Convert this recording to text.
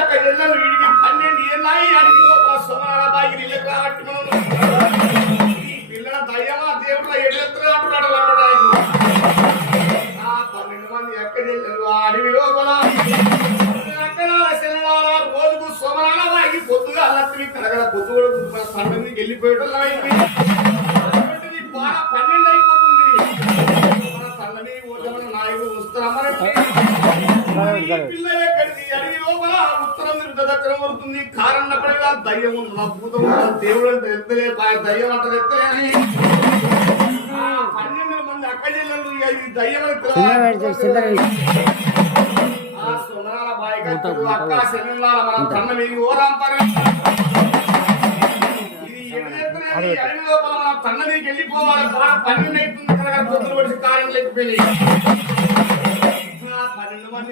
అక్కడ వెళ్ళాను వీడికి 12 ఏళ్ళాయి అడిగి సోమనాల బాయికి నీళ్ళకి రాబట్టి ఈ పిల్లల దయ్యమా దేవుడు ఎడెత్తులు అంటున్నాడు ఆ 12 మంది ఎక్కడ వెళ్ళారు ఆ అడవి లోపల రోజుకు సోమనాల బాయికి పొద్దుగా అల్లత్రి కడగడ పొద్దు కూడా 12 వెళ్ళిపోయేటం అయింది బాగా 12 అయిపోతుంది మన తల్లని ఓటమైన నాయకుడు వస్తున్నామని పిల్లలే కడిగి అడిగి లోపల ఉత్తరం దక్కన పడుతుంది కారన్నప్పటికీ దయ్యం ఉంది భూతం దేవుడు అంటే ఎత్తలే దయ్యం అంటే ఎత్తలే అని 12 మంది అక్క చెల్లెలు దయ్యం సోమనాల బాయి అక్క చెల్లెళ్ళ మన కన్న మీకు ఓరాంపర అడవి లోపల మన తన్న మీకు వెళ్ళిపోవాలి బాగా 12 అవుతుంది కదా పొద్దులు పడిచి కారం లేకపోయి 12 మంది